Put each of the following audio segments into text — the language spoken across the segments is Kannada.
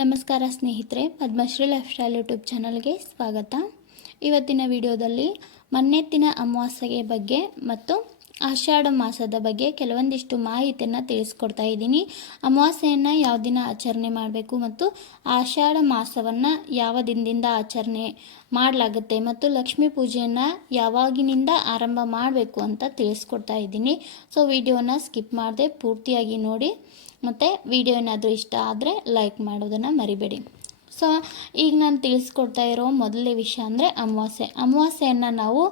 ನಮಸ್ಕಾರ ಸ್ನೇಹಿತರೆ, ಪದ್ಮಶ್ರೀ ಲೈಫ್ ಸ್ಟೈಲ್ ಯೂಟ್ಯೂಬ್ ಚಾನಲ್ಗೆ ಸ್ವಾಗತ. ಇವತ್ತಿನ ವಿಡಿಯೋದಲ್ಲಿ ಮನ್ನೆತ್ತಿನ ಅಮಾವಾಸ್ಯೆ ಬಗ್ಗೆ ಮತ್ತು ಆಷಾಢ ಮಾಸದ ಬಗ್ಗೆ ಕೆಲವೊಂದಿಷ್ಟು ಮಾಹಿತಿಯನ್ನು ತಿಳಿಸ್ಕೊಡ್ತಾ ಇದ್ದೀನಿ. ಅಮಾವಾಸ್ಯೆಯನ್ನು ಯಾವ ದಿನ ಆಚರಣೆ ಮಾಡಬೇಕು ಮತ್ತು ಆಷಾಢ ಮಾಸವನ್ನು ಯಾವ ದಿನದಿಂದ ಆಚರಣೆ ಮಾಡಲಾಗುತ್ತೆ ಮತ್ತು ಲಕ್ಷ್ಮೀ ಪೂಜೆಯನ್ನು ಯಾವಾಗಿನಿಂದ ಆರಂಭ ಮಾಡಬೇಕು ಅಂತ ತಿಳಿಸ್ಕೊಡ್ತಾ ಇದ್ದೀನಿ. ಸೊ ವಿಡಿಯೋನ ಸ್ಕಿಪ್ ಮಾಡದೆ ಪೂರ್ತಿಯಾಗಿ ನೋಡಿ. ಮತ್ತು ವಿಡಿಯೋ ಏನಾದರೂ ಇಷ್ಟ ಆದರೆ ಲೈಕ್ ಮಾಡೋದನ್ನು ಮರಿಬೇಡಿ. ಸೊ ಈಗ ನಾನು ತಿಳಿಸ್ಕೊಡ್ತಾ ಇರೋ ಮೊದಲನೇ ವಿಷಯ ಅಂದರೆ ಅಮಾವಾಸ್ಯೆ. ಅಮಾವಾಸ್ಯೆಯನ್ನು ನಾವು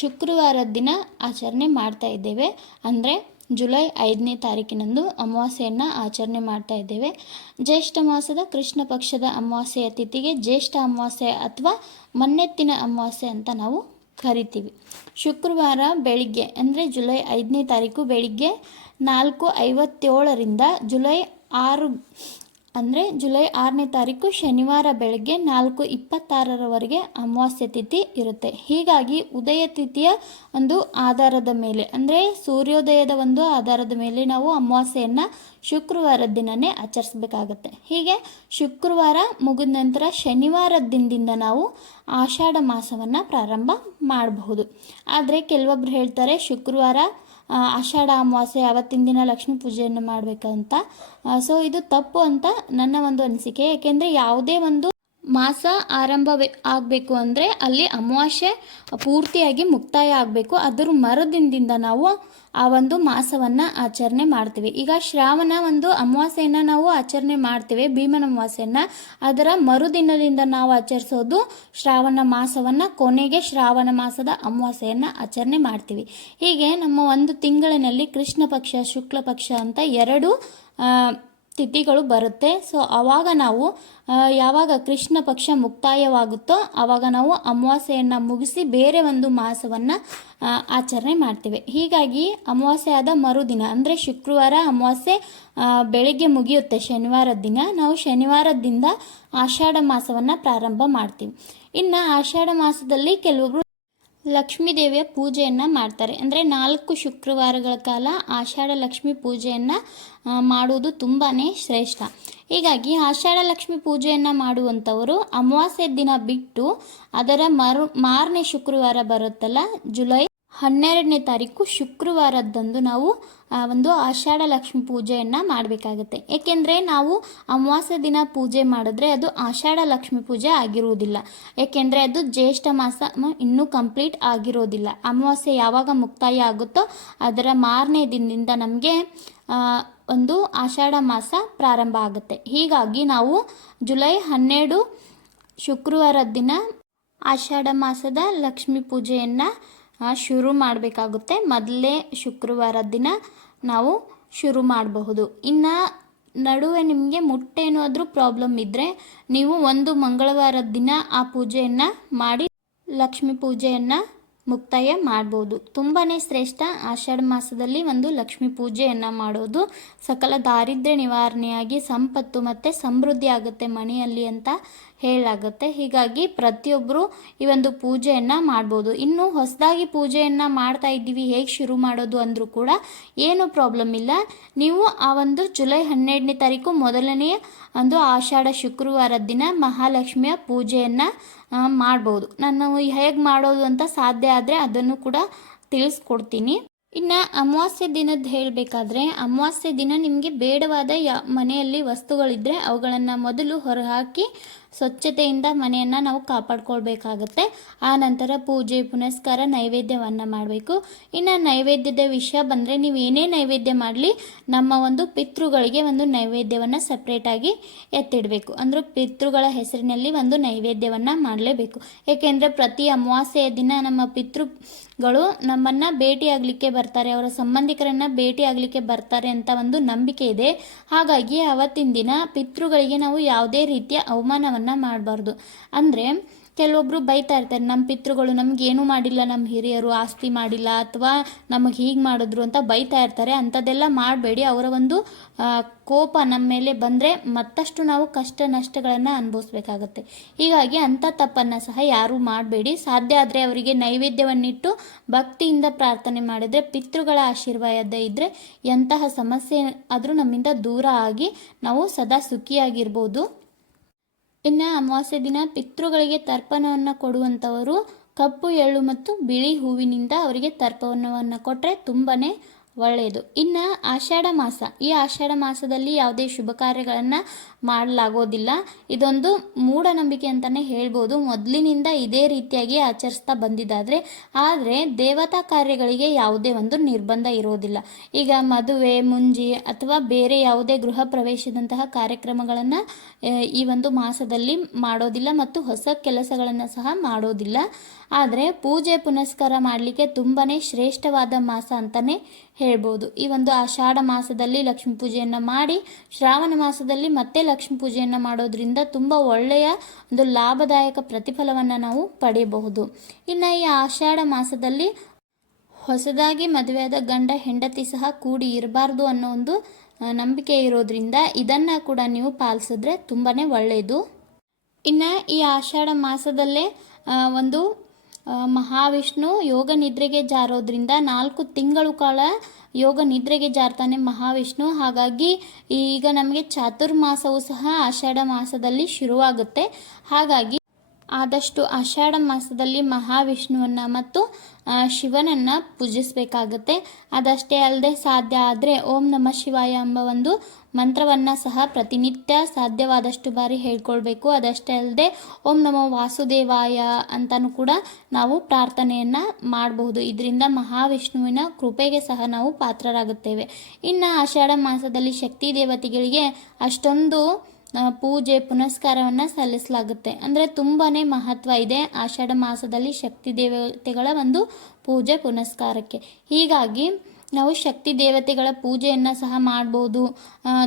ಶುಕ್ರವಾರದ ದಿನ ಆಚರಣೆ ಮಾಡ್ತಾ ಇದ್ದೇವೆ. ಅಂದರೆ ಜುಲೈ ಐದನೇ ತಾರೀಕಿನಂದು ಅಮಾವಾಸ್ಯೆಯನ್ನು ಆಚರಣೆ ಮಾಡ್ತಾ ಇದ್ದೇವೆ. ಜ್ಯೇಷ್ಠ ಮಾಸದ ಕೃಷ್ಣ ಪಕ್ಷದ ಅಮಾವಾಸ್ಯೆಯ ತಿಥಿಗೆ ಜ್ಯೇಷ್ಠ ಅಮಾವಾಸ್ಯೆ ಅಥವಾ ಮನ್ನೆತ್ತಿನ ಅಮಾವಾಸ್ಯೆ ಅಂತ ನಾವು ಕರಿತೀವಿ. ಶುಕ್ರವಾರ ಬೆಳಿಗ್ಗೆ ಅಂದರೆ ಜುಲೈ ಐದನೇ ತಾರೀಕು ಬೆಳಿಗ್ಗೆ ನಾಲ್ಕು ಐವತ್ತೇಳರಿಂದ ಜುಲೈ ಆರು ಅಂದರೆ ಜುಲೈ ಆರನೇ ತಾರೀಕು ಶನಿವಾರ ಬೆಳಗ್ಗೆ ನಾಲ್ಕು ಇಪ್ಪತ್ತಾರರವರೆಗೆ ಅಮಾವಾಸ್ಯ ತಿಥಿ ಇರುತ್ತೆ. ಹೀಗಾಗಿ ಉದಯ ತಿಥಿಯ ಒಂದು ಆಧಾರದ ಮೇಲೆ, ಅಂದರೆ ಸೂರ್ಯೋದಯದ ಒಂದು ಆಧಾರದ ಮೇಲೆ ನಾವು ಅಮಾವಾಸ್ಯೆಯನ್ನು ಶುಕ್ರವಾರ ದಿನನೇ ಆಚರಿಸ್ಬೇಕಾಗತ್ತೆ. ಹೀಗೆ ಶುಕ್ರವಾರ ಮುಗಿದ ನಂತರ ಶನಿವಾರದ ದಿನದಿಂದ ನಾವು ಆಷಾಢ ಮಾಸವನ್ನು ಪ್ರಾರಂಭ ಮಾಡಬಹುದು. ಆದರೆ ಕೆಲವೊಬ್ರು ಹೇಳ್ತಾರೆ ಶುಕ್ರವಾರ ಆಷಾಢ ಅಮಾವಾಸ್ಯೆ ಅವತ್ತಿನ ದಿನ ಲಕ್ಷ್ಮೀ ಪೂಜೆಯನ್ನು ಮಾಡಬೇಕಂತ. ಸೊ ಇದು ತಪ್ಪು ಅಂತ ನನ್ನ ಒಂದು ಅನಿಸಿಕೆ. ಏಕೆಂದರೆ ಯಾವುದೇ ಒಂದು ಮಾಸ ಆರಂಭ ಆಗಬೇಕು ಅಂದರೆ ಅಲ್ಲಿ ಅಮಾವಾಸ್ಯೆ ಪೂರ್ತಿಯಾಗಿ ಮುಕ್ತಾಯ ಆಗಬೇಕು. ಅದರ ಮರುದಿನದಿಂದ ನಾವು ಆ ಒಂದು ಮಾಸವನ್ನು ಆಚರಣೆ ಮಾಡ್ತೀವಿ. ಈಗ ಶ್ರಾವಣ ಒಂದು ಅಮಾವಾಸ್ಯೆಯನ್ನು ನಾವು ಆಚರಣೆ ಮಾಡ್ತೀವಿ, ಭೀಮನ ಅಮಾವಾಸ್ಯೆಯನ್ನು. ಅದರ ಮರುದಿನದಿಂದ ನಾವು ಆಚರಿಸೋದು ಶ್ರಾವಣ ಮಾಸವನ್ನು, ಕೊನೆಗೆ ಶ್ರಾವಣ ಮಾಸದ ಅಮಾವಾಸ್ಯೆಯನ್ನು ಆಚರಣೆ ಮಾಡ್ತೀವಿ. ಹೀಗೆ ನಮ್ಮ ಒಂದು ತಿಂಗಳಿನಲ್ಲಿ ಕೃಷ್ಣ ಪಕ್ಷ, ಶುಕ್ಲ ಪಕ್ಷ ಅಂತ ಎರಡು ತಿಥಿಗಳು ಬರುತ್ತೆ. ಸೊ ಆವಾಗ ನಾವು ಯಾವಾಗ ಕೃಷ್ಣ ಪಕ್ಷ ಮುಕ್ತಾಯವಾಗುತ್ತೋ ಆವಾಗ ನಾವು ಅಮಾವಾಸ್ಯೆಯನ್ನು ಮುಗಿಸಿ ಬೇರೆ ಒಂದು ಮಾಸವನ್ನು ಆಚರಣೆ ಮಾಡ್ತೇವೆ. ಹೀಗಾಗಿ ಅಮಾವಾಸ್ಯೆ ಆದ ಮರುದಿನ, ಅಂದರೆ ಶುಕ್ರವಾರ ಅಮಾವಾಸ್ಯೆ ಬೆಳಿಗ್ಗೆ ಮುಗಿಯುತ್ತೆ. ಶನಿವಾರದ ದಿನ ನಾವು ಶನಿವಾರದಿಂದ ಆಷಾಢ ಮಾಸವನ್ನು ಪ್ರಾರಂಭ ಮಾಡ್ತೀವಿ. ಇನ್ನು ಆಷಾಢ ಮಾಸದಲ್ಲಿ ಕೆಲವೊಬ್ಬರು ಲಕ್ಷ್ಮೀ ದೇವಿಯ ಪೂಜೆಯನ್ನು ಮಾಡ್ತಾರೆ. ಅಂದರೆ ನಾಲ್ಕು ಶುಕ್ರವಾರಗಳ ಕಾಲ ಆಷಾಢ ಲಕ್ಷ್ಮಿ ಪೂಜೆಯನ್ನು ಮಾಡುವುದು ತುಂಬಾ ಶ್ರೇಷ್ಠ. ಹೀಗಾಗಿ ಆಷಾಢ ಲಕ್ಷ್ಮಿ ಪೂಜೆಯನ್ನು ಮಾಡುವಂಥವರು ಅಮಾವಾಸ್ಯೆ ದಿನ ಬಿಟ್ಟು ಅದರ ಮರು, ಮಾರನೇ ಶುಕ್ರವಾರ ಬರುತ್ತಲ್ಲ, ಜುಲೈ ಹನ್ನೆರಡನೇ ತಾರೀಕು ಶುಕ್ರವಾರದಂದು ನಾವು ಒಂದು ಆಷಾಢ ಲಕ್ಷ್ಮಿ ಪೂಜೆಯನ್ನು ಮಾಡಬೇಕಾಗತ್ತೆ. ಏಕೆಂದರೆ ನಾವು ಅಮಾವಾಸ್ಯ ದಿನ ಪೂಜೆ ಮಾಡಿದ್ರೆ ಅದು ಆಷಾಢ ಲಕ್ಷ್ಮಿ ಪೂಜೆ ಆಗಿರುವುದಿಲ್ಲ. ಏಕೆಂದರೆ ಅದು ಜ್ಯೇಷ್ಠ ಮಾಸ ಇನ್ನೂ ಕಂಪ್ಲೀಟ್ ಆಗಿರೋದಿಲ್ಲ. ಅಮಾವಾಸ್ಯೆ ಯಾವಾಗ ಮುಕ್ತಾಯ ಆಗುತ್ತೋ ಅದರ ಮಾರನೇ ದಿನದಿಂದ ನಮಗೆ ಒಂದು ಆಷಾಢ ಮಾಸ ಪ್ರಾರಂಭ ಆಗುತ್ತೆ. ಹೀಗಾಗಿ ನಾವು ಜುಲೈ ಹನ್ನೆರಡು ಶುಕ್ರವಾರದ ದಿನ ಆಷಾಢ ಮಾಸದ ಲಕ್ಷ್ಮೀ ಪೂಜೆಯನ್ನು ಶುರು ಮಾಡಬೇಕಾಗುತ್ತೆ. ಮೊದಲೇ ಶುಕ್ರವಾರ ದಿನ ನಾವು ಶುರು ಮಾಡಬಹುದು. ಇನ್ನು ನಡುವೆ ನಿಮಗೆ ಮುಟ್ಟೇನಾದರೂ ಪ್ರಾಬ್ಲಮ್ ಇದ್ದರೆ ನೀವು ಒಂದು ಮಂಗಳವಾರದ ದಿನ ಆ ಪೂಜೆಯನ್ನು ಮಾಡಿ ಲಕ್ಷ್ಮೀ ಪೂಜೆಯನ್ನು ಮುಕ್ತಾಯ ಮಾಡ್ಬೋದು. ತುಂಬಾ ಶ್ರೇಷ್ಠ ಆಷಾಢ ಮಾಸದಲ್ಲಿ ಒಂದು ಲಕ್ಷ್ಮೀ ಪೂಜೆಯನ್ನು ಮಾಡೋದು ಸಕಲ ದಾರಿದ್ರ್ಯ ನಿವಾರಣೆಯಾಗಿ ಸಂಪತ್ತು ಮತ್ತು ಸಮೃದ್ಧಿ ಆಗುತ್ತೆ ಮನೆಯಲ್ಲಿ ಅಂತ ಹೇಳಾಗುತ್ತೆ. ಹೀಗಾಗಿ ಪ್ರತಿಯೊಬ್ಬರು ಈ ಒಂದು ಪೂಜೆಯನ್ನು ಮಾಡ್ಬೋದು. ಇನ್ನು ಹೊಸದಾಗಿ ಪೂಜೆಯನ್ನು ಮಾಡ್ತಾ ಇದ್ದೀವಿ, ಹೇಗೆ ಶುರು ಮಾಡೋದು ಅಂದರೂ ಕೂಡ ಏನು ಪ್ರಾಬ್ಲಮ್ ಇಲ್ಲ. ನೀವು ಆ ಒಂದು ಜುಲೈ ಹನ್ನೆರಡನೇ ತಾರೀಕು ಮೊದಲನೆಯ ಒಂದು ಆಷಾಢ ಶುಕ್ರವಾರದ ದಿನ ಮಹಾಲಕ್ಷ್ಮಿಯ ಪೂಜೆಯನ್ನು ಮಾಡ್ಬೋದು. ನಾನು ಹೇಗೆ ಮಾಡೋದು ಅಂತ ಸಾಧ್ಯ ಆದರೆ ಅದನ್ನು ಕೂಡ ತಿಳಿಸ್ಕೊಡ್ತೀನಿ. ಇನ್ನು ಅಮಾವಾಸ್ಯೆ ದಿನದ ಹೇಳಬೇಕಾದ್ರೆ, ಅಮಾವಾಸ್ಯೆ ದಿನ ನಿಮಗೆ ಬೇಡವಾದ ಯಾ, ಮನೆಯಲ್ಲಿ ವಸ್ತುಗಳಿದ್ದರೆ ಅವುಗಳನ್ನು ಮೊದಲು ಹೊರಹಾಕಿ ಸ್ವಚ್ಛತೆಯಿಂದ ಮನೆಯನ್ನು ನಾವು ಕಾಪಾಡ್ಕೊಳ್ಬೇಕಾಗತ್ತೆ. ಆ ನಂತರ ಪೂಜೆ, ಪುನಸ್ಕಾರ, ನೈವೇದ್ಯವನ್ನು ಮಾಡಬೇಕು. ಇನ್ನು ನೈವೇದ್ಯದ ವಿಷಯ ಬಂದರೆ ನೀವು ಏನೇ ನೈವೇದ್ಯ ಮಾಡಲಿ, ನಮ್ಮ ಒಂದು ಪಿತೃಗಳಿಗೆ ಒಂದು ನೈವೇದ್ಯವನ್ನು ಸಪ್ರೇಟಾಗಿ ಎತ್ತಿಡಬೇಕು. ಅಂದರೆ ಪಿತೃಗಳ ಹೆಸರಿನಲ್ಲಿ ಒಂದು ನೈವೇದ್ಯವನ್ನು ಮಾಡಲೇಬೇಕು. ಏಕೆಂದರೆ ಪ್ರತಿ ಅಮಾವಾಸ್ಯೆಯ ದಿನ ನಮ್ಮ ಪಿತೃಗಳು ನಮ್ಮನ್ನು ಭೇಟಿಯಾಗಲಿಕ್ಕೆ ಬರ್ತಾರೆ, ಅವರ ಸಂಬಂಧಿಕರನ್ನು ಭೇಟಿಯಾಗಲಿಕ್ಕೆ ಬರ್ತಾರೆ ಅಂತ ಒಂದು ನಂಬಿಕೆ ಇದೆ. ಹಾಗಾಗಿ ಅವತ್ತಿನ ದಿನ ಪಿತೃಗಳಿಗೆ ನಾವು ಯಾವುದೇ ರೀತಿಯ ಅವಮಾನವನ್ನು ಮಾಡಬಾರ್ದು. ಅಂದರೆ ಕೆಲವೊಬ್ಬರು ಬೈತಾ ಇರ್ತಾರೆ ನಮ್ಮ ಪಿತೃಗಳು ನಮ್ಗೆ ಏನೂ ಮಾಡಿಲ್ಲ ನಮ್ಮ ಹಿರಿಯರು ಆಸ್ತಿ ಮಾಡಿಲ್ಲ ಅಥವಾ ನಮಗೆ ಹೀಗೆ ಮಾಡಿದ್ರು ಅಂತ ಬೈತಾ ಇರ್ತಾರೆ. ಅಂಥದ್ದೆಲ್ಲ ಮಾಡಬೇಡಿ. ಅವರ ಒಂದು ಕೋಪ ನಮ್ಮ ಮೇಲೆ ಬಂದರೆ ಮತ್ತಷ್ಟು ನಾವು ಕಷ್ಟ ನಷ್ಟಗಳನ್ನು ಅನುಭವಿಸ್ಬೇಕಾಗತ್ತೆ. ಹೀಗಾಗಿ ಅಂಥ ತಪ್ಪನ್ನು ಸಹ ಯಾರೂ ಮಾಡಬೇಡಿ. ಸಾಧ್ಯ ಆದರೆ ಅವರಿಗೆ ನೈವೇದ್ಯವನ್ನಿಟ್ಟು ಭಕ್ತಿಯಿಂದ ಪ್ರಾರ್ಥನೆ ಮಾಡಿದರೆ, ಪಿತೃಗಳ ಆಶೀರ್ವಾದ ಇದ್ದರೆ ಎಂತಹ ಸಮಸ್ಯೆ ಆದರೂ ನಮ್ಮಿಂದ ದೂರ ಆಗಿ ನಾವು ಸದಾ ಸುಖಿಯಾಗಿರ್ಬೋದು. ಇನ್ನು ಅಮಾವಾಸ್ಯೆ ದಿನ ಪಿತೃಗಳಿಗೆ ತರ್ಪಣವನ್ನು ಕೊಡುವಂಥವರು ಕಪ್ಪು, ಎಳ್ಳು ಮತ್ತು ಬಿಳಿ ಹೂವಿನಿಂದ ಅವರಿಗೆ ತರ್ಪಣವನ್ನು ಕೊಟ್ಟರೆ ತುಂಬಾ ಒಳ್ಳೆಯದು. ಇನ್ನು ಆಷಾಢ ಮಾಸ, ಈ ಆಷಾಢ ಮಾಸದಲ್ಲಿ ಯಾವುದೇ ಶುಭ ಕಾರ್ಯಗಳನ್ನು ಮಾಡಲಾಗೋದಿಲ್ಲ. ಇದೊಂದು ಮೂಢನಂಬಿಕೆ ಅಂತಲೇ ಹೇಳ್ಬೋದು. ಮೊದಲಿನಿಂದ ಇದೇ ರೀತಿಯಾಗಿ ಆಚರಿಸ್ತಾ ಬಂದಿದ್ದಾದರೆ, ಆದರೆ ದೇವತಾ ಕಾರ್ಯಗಳಿಗೆ ಯಾವುದೇ ಒಂದು ನಿರ್ಬಂಧ ಇರೋದಿಲ್ಲ. ಈಗ ಮದುವೆ, ಮುಂಜಿ ಅಥವಾ ಬೇರೆ ಯಾವುದೇ ಗೃಹ ಪ್ರವೇಶದಂತಹ ಕಾರ್ಯಕ್ರಮಗಳನ್ನು ಈ ಒಂದು ಮಾಸದಲ್ಲಿ ಮಾಡೋದಿಲ್ಲ ಮತ್ತು ಹೊಸ ಕೆಲಸಗಳನ್ನು ಸಹ ಮಾಡೋದಿಲ್ಲ. ಆದರೆ ಪೂಜೆ ಪುನಸ್ಕಾರ ಮಾಡಲಿಕ್ಕೆ ತುಂಬಾ ಶ್ರೇಷ್ಠವಾದ ಮಾಸ ಅಂತಲೇ ಹೇಳ್ಬೋದು. ಈ ಒಂದು ಆಷಾಢ ಮಾಸದಲ್ಲಿ ಲಕ್ಷ್ಮೀ ಪೂಜೆಯನ್ನು ಮಾಡಿ, ಶ್ರಾವಣ ಮಾಸದಲ್ಲಿ ಮತ್ತೆ ಲಕ್ಷ್ಮೀ ಪೂಜೆಯನ್ನು ಮಾಡೋದ್ರಿಂದ ತುಂಬ ಒಳ್ಳೆಯ ಒಂದು ಲಾಭದಾಯಕ ಪ್ರತಿಫಲವನ್ನು ನಾವು ಪಡೆಯಬಹುದು. ಇನ್ನು ಈ ಆಷಾಢ ಮಾಸದಲ್ಲಿ ಹೊಸದಾಗಿ ಮದುವೆಯಾದ ಗಂಡ ಹೆಂಡತಿ ಸಹ ಕೂಡಿ ಇರಬಾರ್ದು ಅನ್ನೋ ಒಂದು ನಂಬಿಕೆ ಇರೋದ್ರಿಂದ ಇದನ್ನು ಕೂಡ ನೀವು ಪಾಲಿಸಿದ್ರೆ ತುಂಬಾ ಒಳ್ಳೆಯದು ಇನ್ನು ಈ ಆಷಾಢ ಮಾಸದಲ್ಲೇ ಒಂದು ಮಹಾವಿಷ್ಣು ಯೋಗ ನಿದ್ರೆಗೆ ಜಾರೋದ್ರಿಂದ ನಾಲ್ಕು ತಿಂಗಳು ಕಾಲ ಯೋಗ ನಿದ್ರೆಗೆ ಜಾರ್ತಾನೆ ಮಹಾವಿಷ್ಣು. ಹಾಗಾಗಿ ಈಗ ನಮಗೆ ಚಾತುರ್ಮಾಸವು ಸಹ ಆಷಾಢ ಮಾಸದಲ್ಲಿ ಶುರುವಾಗುತ್ತೆ. ಹಾಗಾಗಿ ಆದಷ್ಟು ಆಷಾಢ ಮಾಸದಲ್ಲಿ ಮಹಾವಿಷ್ಣುವನ್ನು ಮತ್ತು ಶಿವನನ್ನು ಪೂಜಿಸಬೇಕಾಗುತ್ತೆ. ಅದಷ್ಟೇ ಅಲ್ಲದೆ ಸಾಧ್ಯ ಆದರೆ ಓಂ ನಮ ಶಿವಾಯ ಎಂಬ ಒಂದು ಮಂತ್ರವನ್ನು ಸಹ ಪ್ರತಿನಿತ್ಯ ಸಾಧ್ಯವಾದಷ್ಟು ಬಾರಿ ಹೇಳ್ಕೊಳ್ಬೇಕು. ಅದಷ್ಟೇ ಅಲ್ಲದೆ ಓಂ ನಮೋ ವಾಸುದೇವಾಯ ಅಂತಲೂ ಕೂಡ ನಾವು ಪ್ರಾರ್ಥನೆಯನ್ನು ಮಾಡಬಹುದು. ಇದರಿಂದ ಮಹಾವಿಷ್ಣುವಿನ ಕೃಪೆಗೆ ಸಹ ನಾವು ಪಾತ್ರರಾಗುತ್ತೇವೆ. ಇನ್ನು ಆಷಾಢ ಮಾಸದಲ್ಲಿ ಶಕ್ತಿ ದೇವತೆಗಳಿಗೆ ಅಷ್ಟೊಂದು ಪೂಜೆ, ಪುನಸ್ಕಾರವನ್ನು ಸಲ್ಲಿಸಲಾಗುತ್ತೆ. ಅಂದರೆ ತುಂಬಾ ಮಹತ್ವ ಇದೆ ಆಷಾಢ ಮಾಸದಲ್ಲಿ ಶಕ್ತಿ ದೇವತೆಗಳ ಒಂದು ಪೂಜೆ, ಪುನಸ್ಕಾರಕ್ಕೆ. ಹೀಗಾಗಿ ನಾವು ಶಕ್ತಿ ದೇವತೆಗಳ ಪೂಜೆಯನ್ನು ಸಹ ಮಾಡ್ಬೋದು.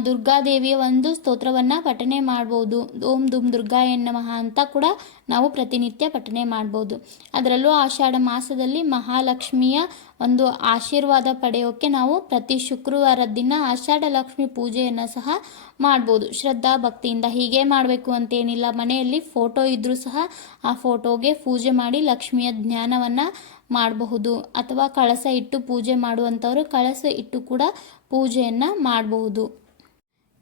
ದುರ್ಗಾ ದುರ್ಗಾದೇವಿಯ ಒಂದು ಸ್ತೋತ್ರವನ್ನು ಪಠನೆ ಮಾಡ್ಬೋದು. ಓಂ ದುಮ್ ದುರ್ಗಾಯ ನಮಃ ಅಂತ ಕೂಡ ನಾವು ಪ್ರತಿನಿತ್ಯ ಪಠನೆ ಮಾಡ್ಬೋದು. ಅದರಲ್ಲೂ ಆಷಾಢ ಮಾಸದಲ್ಲಿ ಮಹಾಲಕ್ಷ್ಮಿಯ ಒಂದು ಆಶೀರ್ವಾದ ಪಡೆಯೋಕ್ಕೆ ನಾವು ಪ್ರತಿ ಶುಕ್ರವಾರ ದಿನ ಆಷಾಢ ಲಕ್ಷ್ಮಿ ಪೂಜೆಯನ್ನು ಸಹ ಮಾಡ್ಬೋದು. ಶ್ರದ್ಧಾ ಭಕ್ತಿಯಿಂದ ಹೀಗೆ ಮಾಡಬೇಕು ಅಂತೇನಿಲ್ಲ. ಮನೆಯಲ್ಲಿ ಫೋಟೋ ಇದ್ದರೂ ಸಹ ಆ ಫೋಟೋಗೆ ಪೂಜೆ ಮಾಡಿ ಲಕ್ಷ್ಮಿಯ ಜ್ಞಾನವನ್ನು ಮಾಡಬಹುದು. ಅಥವಾ ಕಳಸ ಇಟ್ಟು ಪೂಜೆ ಮಾಡುವಂಥವರು ಕಳಸ ಇಟ್ಟು ಕೂಡ ಪೂಜೆಯನ್ನು ಮಾಡಬಹುದು.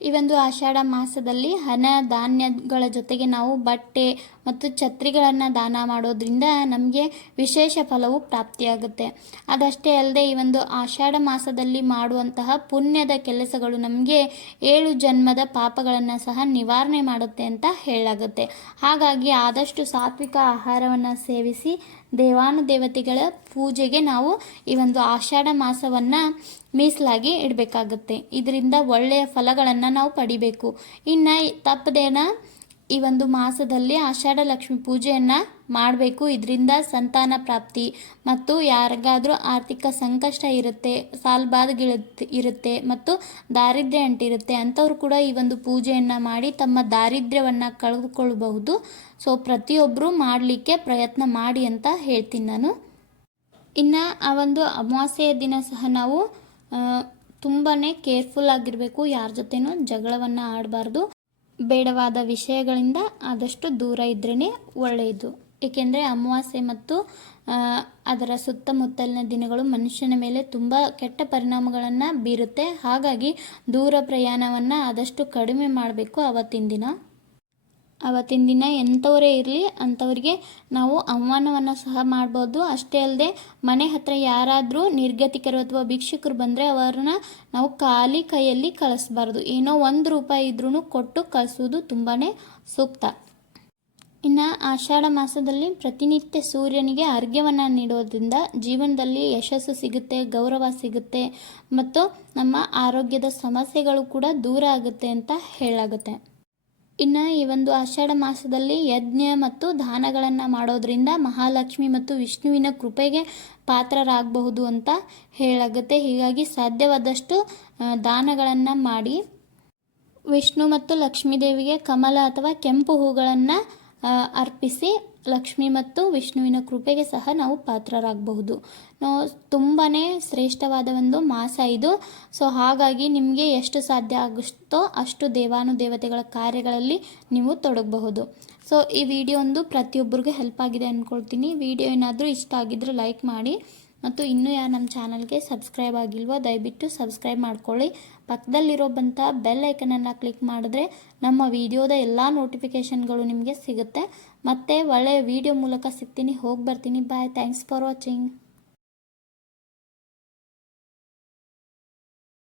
ಈ ಒಂದು ಆಷಾಢ ಮಾಸದಲ್ಲಿ ಹಣ ಧಾನ್ಯಗಳ ಜೊತೆಗೆ ನಾವು ಬಟ್ಟೆ ಮತ್ತು ಛತ್ರಿಗಳನ್ನು ದಾನ ಮಾಡೋದ್ರಿಂದ ನಮಗೆ ವಿಶೇಷ ಫಲವು ಪ್ರಾಪ್ತಿಯಾಗುತ್ತೆ. ಅದಷ್ಟೇ ಅಲ್ಲದೆ ಈ ಒಂದು ಆಷಾಢ ಮಾಸದಲ್ಲಿ ಮಾಡುವಂತಹ ಪುಣ್ಯದ ಕೆಲಸಗಳು ನಮಗೆ ಏಳು ಜನ್ಮದ ಪಾಪಗಳನ್ನು ಸಹ ನಿವಾರಣೆ ಮಾಡುತ್ತೆ ಅಂತ ಹೇಳಾಗುತ್ತೆ ಹಾಗಾಗಿ ಆದಷ್ಟು ಸಾತ್ವಿಕ ಆಹಾರವನ್ನು ಸೇವಿಸಿ ದೇವಾನುದೇವತೆಗಳ ಪೂಜೆಗೆ ನಾವು ಈ ಒಂದು ಆಷಾಢ ಮಾಸವನ್ನು ಮೀಸಲಾಗಿ ಇಡಬೇಕಾಗುತ್ತೆ. ಇದರಿಂದ ಒಳ್ಳೆಯ ಫಲಗಳನ್ನು ನಾವು ಪಡಿಬೇಕು. ಇನ್ನು ತಪ್ಪದೇನ ಈ ಒಂದು ಮಾಸದಲ್ಲಿ ಆಷಾಢ ಲಕ್ಷ್ಮಿ ಪೂಜೆಯನ್ನು ಮಾಡಬೇಕು. ಇದರಿಂದ ಸಂತಾನ ಪ್ರಾಪ್ತಿ ಮತ್ತು ಯಾರಿಗಾದರೂ ಆರ್ಥಿಕ ಸಂಕಷ್ಟ ಇರುತ್ತೆ ಸಾಲ್ಬಾದ್ಗಿರುತ್ತೆ ಇರುತ್ತೆ ಮತ್ತು ದಾರಿದ್ರ್ಯ ಅಂಟಿರುತ್ತೆ. ಅಂಥವ್ರು ಕೂಡ ಈ ಒಂದು ಪೂಜೆಯನ್ನು ಮಾಡಿ ತಮ್ಮ ದಾರಿದ್ರ್ಯವನ್ನು ಕಳೆದುಕೊಳ್ಳಬಹುದು ಸೊ ಪ್ರತಿಯೊಬ್ಬರು ಮಾಡಲಿಕ್ಕೆ ಪ್ರಯತ್ನ ಮಾಡಿ ಅಂತ ಹೇಳ್ತೀನಿ ನಾನು. ಇನ್ನು ಆ ಒಂದು ಅಮಾವಾಸ್ಯೆಯ ದಿನ ಸಹ ನಾವು ತುಂಬಾ ಕೇರ್ಫುಲ್ ಆಗಿರಬೇಕು, ಯಾರ ಜೊತೆನೂ ಜಗಳವನ್ನು ಆಡಬಾರ್ದು. ಬೇಡವಾದ ವಿಷಯಗಳಿಂದ ಆದಷ್ಟು ದೂರ ಇದ್ರೇ ಒಳ್ಳೆಯದು ಏಕೆಂದರೆ ಅಮಾವಾಸ್ಯೆ ಮತ್ತು ಅದರ ಸುತ್ತಮುತ್ತಲಿನ ದಿನಗಳು ಮನುಷ್ಯನ ಮೇಲೆ ತುಂಬ ಕೆಟ್ಟ ಪರಿಣಾಮಗಳನ್ನು ಬೀರುತ್ತೆ. ಹಾಗಾಗಿ ದೂರ ಪ್ರಯಾಣವನ್ನು ಆದಷ್ಟು ಕಡಿಮೆ ಮಾಡಬೇಕು ಆವತ್ತಿನ ದಿನ. ಅವತ್ತಿನ ದಿನ ಎಂಥವರೇ ಇರಲಿ, ಅಂಥವ್ರಿಗೆ ನಾವು ಅವಮಾನವನ್ನು ಸಹ ಮಾಡ್ಬೋದು. ಅಷ್ಟೇ ಅಲ್ಲದೆ ಮನೆ ಹತ್ರ ಯಾರಾದರೂ ನಿರ್ಗತಿಕರು ಅಥವಾ ಭಿಕ್ಷುಕರು ಬಂದರೆ ಅವರನ್ನ ನಾವು ಖಾಲಿ ಕೈಯಲ್ಲಿ ಕಳಿಸ್ಬಾರ್ದು. ಏನೋ ಒಂದು ರೂಪಾಯಿ ಇದ್ರೂ ಕೊಟ್ಟು ಕಳಿಸೋದು ತುಂಬಾ ಸೂಕ್ತ. ಇನ್ನು ಆಷಾಢ ಮಾಸದಲ್ಲಿ ಪ್ರತಿನಿತ್ಯ ಸೂರ್ಯನಿಗೆ ಅರ್ಘ್ಯವನ್ನು ನೀಡೋದ್ರಿಂದ ಜೀವನದಲ್ಲಿ ಯಶಸ್ಸು ಸಿಗುತ್ತೆ, ಗೌರವ ಸಿಗುತ್ತೆ ಮತ್ತು ನಮ್ಮ ಆರೋಗ್ಯದ ಸಮಸ್ಯೆಗಳು ಕೂಡ ದೂರ ಆಗುತ್ತೆ ಅಂತ ಹೇಳಾಗುತ್ತೆ. ಇನ್ನು ಈ ಒಂದು ಆಷಾಢ ಮಾಸದಲ್ಲಿ ಯಜ್ಞ ಮತ್ತು ದಾನಗಳನ್ನು ಮಾಡೋದ್ರಿಂದ ಮಹಾಲಕ್ಷ್ಮಿ ಮತ್ತು ವಿಷ್ಣುವಿನ ಕೃಪೆಗೆ ಪಾತ್ರರಾಗಬಹುದು ಅಂತ ಹೇಳಾಗುತ್ತೆ. ಹೀಗಾಗಿ ಸಾಧ್ಯವಾದಷ್ಟು ದಾನಗಳನ್ನು ಮಾಡಿ ವಿಷ್ಣು ಮತ್ತು ಲಕ್ಷ್ಮೀದೇವಿಗೆ ಕಮಲ ಅಥವಾ ಕೆಂಪು ಹೂಗಳನ್ನು ಅರ್ಪಿಸಿ ಲಕ್ಷ್ಮಿ ಮತ್ತು ವಿಷ್ಣುವಿನ ಕೃಪೆಗೆ ಸಹ ನಾವು ಪಾತ್ರರಾಗಬಹುದು. ನಾವು ತುಂಬಾ ಶ್ರೇಷ್ಠವಾದ ಒಂದು ಮಾಸ ಇದು. ಸೊ, ಹಾಗಾಗಿ ನಿಮಗೆ ಎಷ್ಟು ಸಾಧ್ಯ ಆಗುತ್ತೋ ಅಷ್ಟು ದೇವಾನು ದೇವತೆಗಳ ಕಾರ್ಯಗಳಲ್ಲಿ ನೀವು ತೊಡಗಬಹುದು. ಸೊ, ಈ ವಿಡಿಯೋ ಒಂದು ಪ್ರತಿಯೊಬ್ಬರಿಗೂ ಹೆಲ್ಪ್ ಆಗಿದೆ ಅಂದ್ಕೊಳ್ತೀನಿ ವಿಡಿಯೋ ಏನಾದರೂ ಇಷ್ಟ ಆಗಿದ್ದರೆ ಲೈಕ್ ಮಾಡಿ. ಮತ್ತು ಇನ್ನೂ ಯಾರು ನಮ್ಮ ಚಾನಲ್ಗೆ ಸಬ್ಸ್ಕ್ರೈಬ್ ಆಗಿಲ್ವೋ, ದಯವಿಟ್ಟು ಸಬ್ಸ್ಕ್ರೈಬ್ ಮಾಡ್ಕೊಳ್ಳಿ. ಪಕ್ಕದಲ್ಲಿರೋ ಬಂಥ ಬೆಲ್ ಐಕನನ್ನು ಕ್ಲಿಕ್ ಮಾಡಿದ್ರೆ ನಮ್ಮ ವಿಡಿಯೋದ ಎಲ್ಲ ನೋಟಿಫಿಕೇಷನ್ಗಳು ನಿಮಗೆ ಸಿಗುತ್ತೆ. ಮತ್ತು ಒಳ್ಳೆಯ ವಿಡಿಯೋ ಮೂಲಕ ಸಿಗ್ತೀನಿ. ಹೋಗಿ ಬರ್ತೀನಿ. Bye thanks for watching